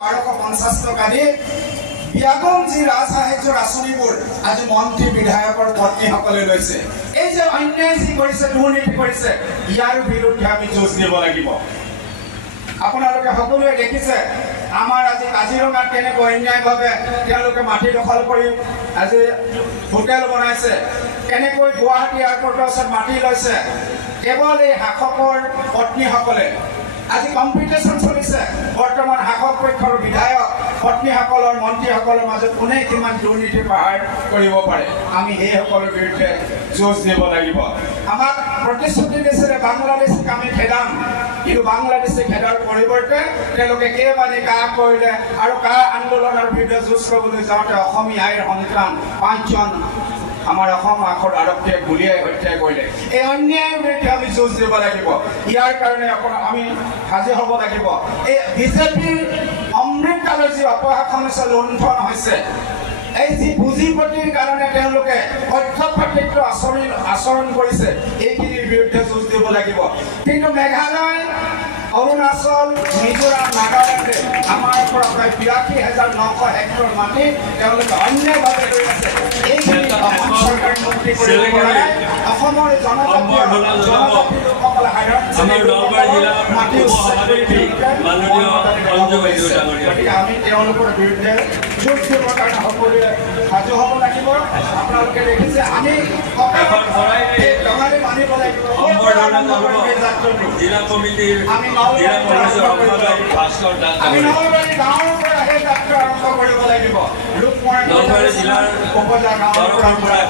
1250 টকা দি বিয়াগম যি ৰাজসাহায্যৰ আঁচনিবোৰ আজি মন্ত্ৰী বিধায়কৰ পত্নীসকলে লৈছে। এই যে অন্যায় যি কৰিছে, দুৰ্নীতি কৰিছে, ইয়াৰ বিৰুদ্ধে আমি যুঁজ দিব লাগিব। আপোনালোকে সকলোৱে দেখিছে আমাৰ আজি কাজিৰঙাত কেনেকৈ অন্যায়ভাৱে তেওঁলোকে মাটি দখল কৰি আজি হোটেল বনাইছে, কেনেকৈ গুৱাহাটী এয়াৰপৰ্টৰ ওচৰত মাটি লৈছে। কেৱল এই শাসকৰ পত্নীসকলে আজি কম্পিটিশ্যন চলিছে। বৰ্তমান শাসক পক্ষৰ বিধায়ক পত্নীসকলৰ মন্ত্ৰীসকলৰ মাজত কোনে কিমান দুৰ্নীতি পাহাৰ কৰিব পাৰে, আমি সেইসকলৰ বিৰুদ্ধে যুঁজ দিব লাগিব। আমাক প্ৰতিশ্ৰুতি দিছিলে বাংলাদেশক আমি খেদাম, কিন্তু বাংলাদেশে খেদাৰ পৰিৱৰ্তে তেওঁলোকে কেইবানি কা কৰিলে আৰু কা আন্দোলনৰ বিৰুদ্ধে যুঁজ কৰিবলৈ যাওঁতে অসমীয়া আইৰ সন্তান 5জন আমাৰ অসম আখৰ আৰক্ষীয়ে গুলিয়াই হত্যা কৰিলে। এই অন্যায়ৰ বিৰুদ্ধে আমি যুঁজ দিব লাগিব। ইয়াৰ কাৰণে আমি সাজু হ'ব লাগিব। এই বিজেপিৰ অমৃতকালৰ যি অপশাসন হৈছে, লুণ্ঠন হৈছে, এই যি পুঁজিপতিৰ কাৰণে তেওঁলোকে পক্ষপাতিত্ব আচৰণ কৰিছে, এইখিনিৰ বিৰুদ্ধে যুঁজ দিব লাগিব। কিন্তু মেঘালয়, অৰুণাচল, মিজোৰাম, নাগালেণ্ডে আমাৰ পৰা প্ৰায় 82,900 হেক্টৰ মাটি তেওঁলোকে অন্যায়ভাৱে লৈ আছে। এইখিনি অসম চৰকাৰে মুক্তি কৰিব পাৰে। অসমৰ জনজাতীয় লোকসকলে গতিকে আমি তেওঁলোকৰ বিৰুদ্ধে যুঁজ দিবৰ কাৰণে সকলোৱে সাজু হ'ব লাগিব। আপোনালোকে দেখিছে আমি টঙালি মানিব লাগিব। আমি নলবাৰী গাঁৱৰ পৰা সেই যাত্ৰা আৰম্ভ কৰিব লাগিব। ৰূপমৰা জিলাৰ উপজেলা গাঁৱৰ পৰা